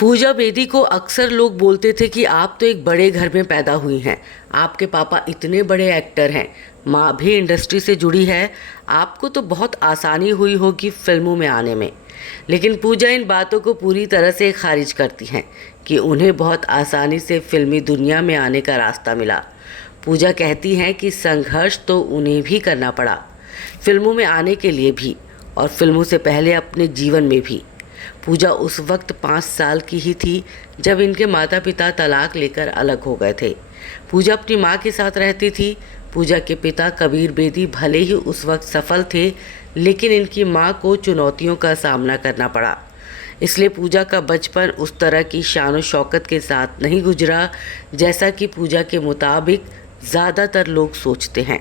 पूजा बेदी को अक्सर लोग बोलते थे कि आप तो एक बड़े घर में पैदा हुई हैं, आपके पापा इतने बड़े एक्टर हैं, माँ भी इंडस्ट्री से जुड़ी है, आपको तो बहुत आसानी हुई होगी फिल्मों में आने में। लेकिन पूजा इन बातों को पूरी तरह से खारिज करती हैं कि उन्हें बहुत आसानी से फिल्मी दुनिया में आने का रास्ता मिला। पूजा कहती हैं कि संघर्ष तो उन्हें भी करना पड़ा, फिल्मों में आने के लिए भी और फिल्मों से पहले अपने जीवन में भी। पूजा उस वक्त 5 साल की ही थी जब इनके माता पिता तलाक लेकर अलग हो गए थे। पूजा अपनी माँ के साथ रहती थी। पूजा के पिता कबीर बेदी भले ही उस वक्त सफल थे, लेकिन इनकी माँ को चुनौतियों का सामना करना पड़ा। इसलिए पूजा का बचपन उस तरह की शान और शौकत के साथ नहीं गुजरा जैसा कि पूजा के मुताबिक ज़्यादातर लोग सोचते हैं।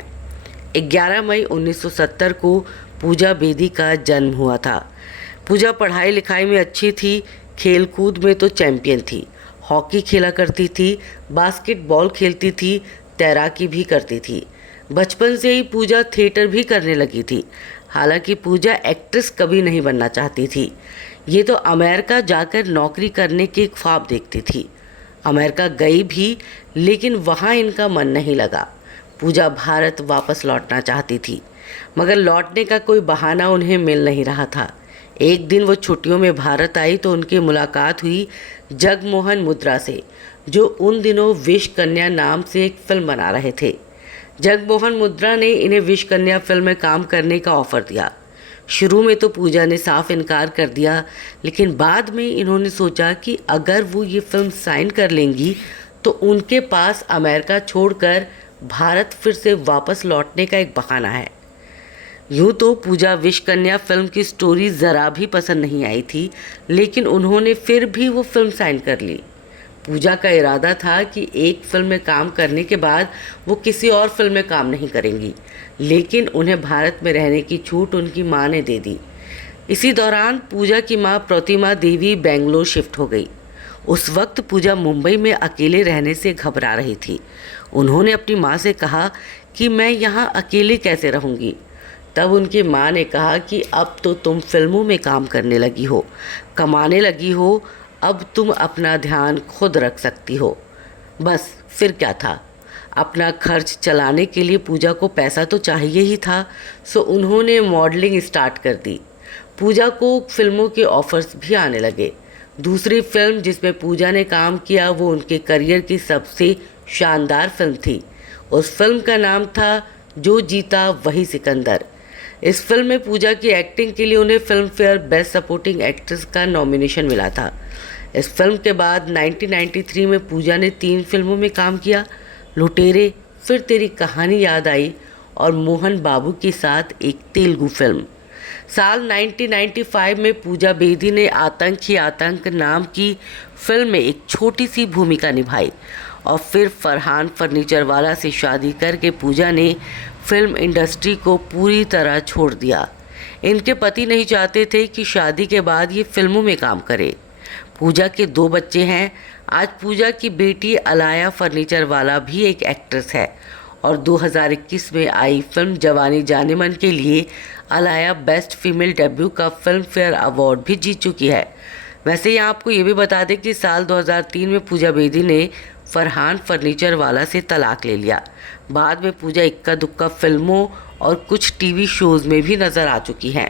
11 मई 1970 को पूजा बेदी का जन्म हुआ था। पूजा पढ़ाई लिखाई में अच्छी थी, खेल कूद में तो चैंपियन थी। हॉकी खेला करती थी, बास्केटबॉल खेलती थी, तैराकी भी करती थी। बचपन से ही पूजा थिएटर भी करने लगी थी। हालांकि पूजा एक्ट्रेस कभी नहीं बनना चाहती थी। ये तो अमेरिका जाकर नौकरी करने के ख्वाब देखती थी। अमेरिका गई भी, लेकिन वहाँ इनका मन नहीं लगा। पूजा भारत वापस लौटना चाहती थी, मगर लौटने का कोई बहाना उन्हें मिल नहीं रहा था। एक दिन वो छुट्टियों में भारत आई तो उनकी मुलाकात हुई जगमोहन मुद्रा से, जो उन दिनों विश कन्या नाम से एक फिल्म बना रहे थे। जगमोहन मुद्रा ने इन्हें विश कन्या फिल्म में काम करने का ऑफ़र दिया। शुरू में तो पूजा ने साफ इनकार कर दिया, लेकिन बाद में इन्होंने सोचा कि अगर वो ये फिल्म साइन कर लेंगी तो उनके पास अमेरिका छोड़कर भारत फिर से वापस लौटने का एक बहाना है। यूँ तो पूजा विश कन्या फिल्म की स्टोरी ज़रा भी पसंद नहीं आई थी, लेकिन उन्होंने फिर भी वो फिल्म साइन कर ली। पूजा का इरादा था कि एक फिल्म में काम करने के बाद वो किसी और फिल्म में काम नहीं करेंगी, लेकिन उन्हें भारत में रहने की छूट उनकी माँ ने दे दी। इसी दौरान पूजा की माँ प्रतिमा देवी बेंगलोर शिफ्ट हो गई। उस वक्त पूजा मुंबई में अकेले रहने से घबरा रही थी। उन्होंने अपनी माँ से कहा कि मैं यहाँ अकेले कैसे रहूँगी। तब उनकी माँ ने कहा कि अब तो तुम फिल्मों में काम करने लगी हो, कमाने लगी हो, अब तुम अपना ध्यान खुद रख सकती हो। बस फिर क्या था, अपना खर्च चलाने के लिए पूजा को पैसा तो चाहिए ही था, सो उन्होंने मॉडलिंग स्टार्ट कर दी। पूजा को फिल्मों के ऑफर्स भी आने लगे। दूसरी फिल्म जिसमें पूजा ने काम किया वो उनके करियर की सबसे शानदार फिल्म थी। उस फिल्म का नाम था जो जीता वही सिकंदर। इस फिल्म में पूजा की एक्टिंग के लिए उन्हें film fair best supporting actress का नॉमिनेशन मिला था। इस फिल्म के बाद 1993 में पूजा ने 3 फिल्मों में काम किया, लुटेरे, फिर तेरी कहानी याद आई और मोहन बाबू के साथ एक तेलुगु फिल्म। साल 1995 में पूजा बेदी ने आतंक ही आतंक नाम की फिल्म में एक छोटी सी भूमिका निभाई और फिर फरहान फर्नीचर वाला से शादी करके पूजा ने फिल्म इंडस्ट्री को पूरी तरह छोड़ दिया। इनके पति नहीं चाहते थे कि शादी के बाद ये फिल्मों में काम करे। पूजा के 2 बच्चे हैं। आज पूजा की बेटी अलाया फर्नीचर वाला भी एक एक्ट्रेस है और 2021 में आई फिल्म जवानी जानेमन के लिए अलाया बेस्ट फीमेल डेब्यू का फिल्म फेयर अवार्ड भी जीत चुकी है। वैसे यहाँ आपको ये भी बता दें कि साल 2003 में पूजा बेदी ने फरहान फर्नीचर वाला से तलाक ले लिया। बाद में पूजा इक्का दुक्का फिल्मों और कुछ टीवी शोज़ में भी नज़र आ चुकी हैं।